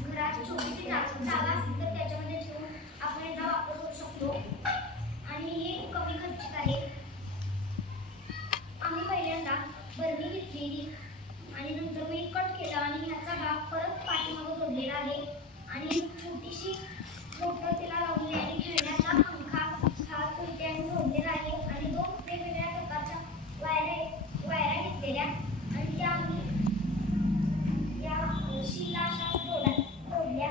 घरात छोटीशी जागा असेल तर त्याच्यामध्ये ठेवून आपण याचा वापर करू शकतो आणि हे कमी खर्चिक आहे. आम्ही पहिल्यांदा बरणी घेतलेली आणि नंतर मी कट केला आणि ह्याचा भाग परत पाठीमागे जोडलेला आहे आणि छोटीशी मोटर तिला लावली आणि खेळण्याचा पंखा हा तुटट्याने जोडलेला आहे आणि दोन वेगवेगळ्या प्रकारच्या वायऱ्या घेतलेल्या आणि त्या आम्ही या शीला अशा जोडल्या.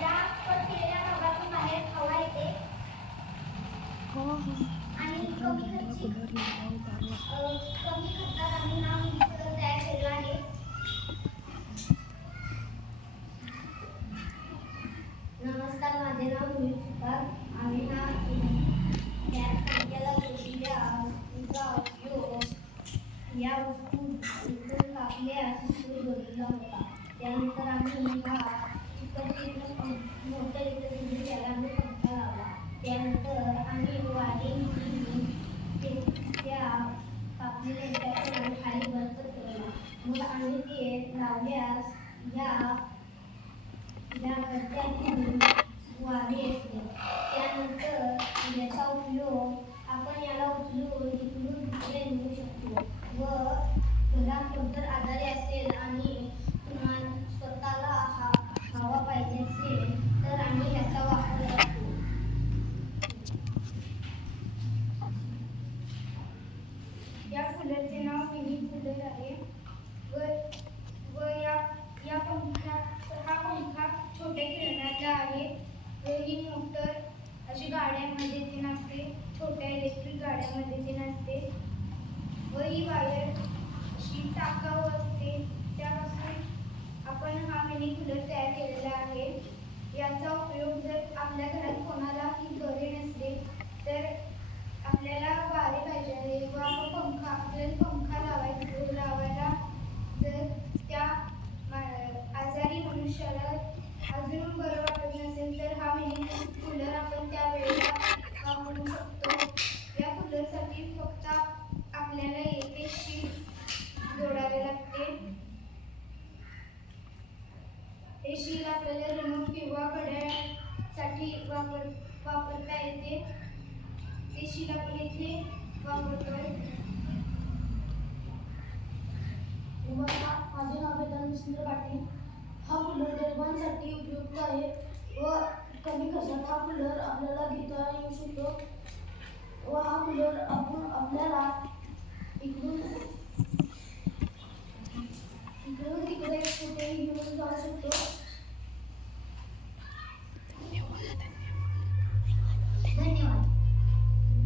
या कट केलेल्या भागातून बाहेर हवा येते आणि कमी खर्चात आम्ही हा मिक्सर तयार केला आहे. नमस्कार, माझे नाव मोहित सुतार. आम्ही हा गॅस टाक्याला जोडलेला उपयोग या वस्तू इथून कापल्यास जोडलेला होता. त्यानंतर आम्ही हा मोठ्या इथे त्याला आम्ही पंखा लावला. त्यानंतर आम्ही त्या कापलेल्या खाली बंद केला. मग आम्ही ते लावल्यास या गड्ड्यातून वारे येते. त्यानंतर याचा उपयोग आपण याला उचलून इकडून तिकडे नेऊ शकतो व घरात कोणतर आजारी असेल आणि तुम्हाला स्वतःला हवा पाहिजे असेल तर आम्ही ह्याचा वापर करतो. या कूलरचे नाव मिनी कूलर आहे व या पंखा छोटे खेळण्याचा आहे व ही मोटर अशी गाड्यांमध्ये ती नसते, छोट्या इलेक्ट्रिक गाड्यांमध्ये ती नसते व ही वायर अशी टाकाऊ असते. त्यापासून आपण हा मिनी कूलर तयार केलेला आहे. याचा उपयोग जर आपल्या घरात कोणालाही बरे नसले तर आपल्याला वारे पाहिजे आहे व आपल्याला पंखा लावायला जर त्या आजारी मनुष्याला अजून बरं वाटत नसेल तर हा मिनी कूलर आपण त्यावेळेला वापरू शकतो. या कूलरसाठी फक्त आपल्याला एक शीट जोडावे लागते. हे शीट आपल्याला रिमोट किंवा घड्याळासाठी वापरता येते. ते शीट आपण इथे वापरतोय. माझे नाव वेदांत सुंदर पाटील. हा कूलर गरिबांसाठी उपयुक्त आहे व कमी खर्चात हा कूलर आपल्याला घेता येऊ शकतो व हा कूलर आपल्याला इकडून तिकडे कुठेही घेऊन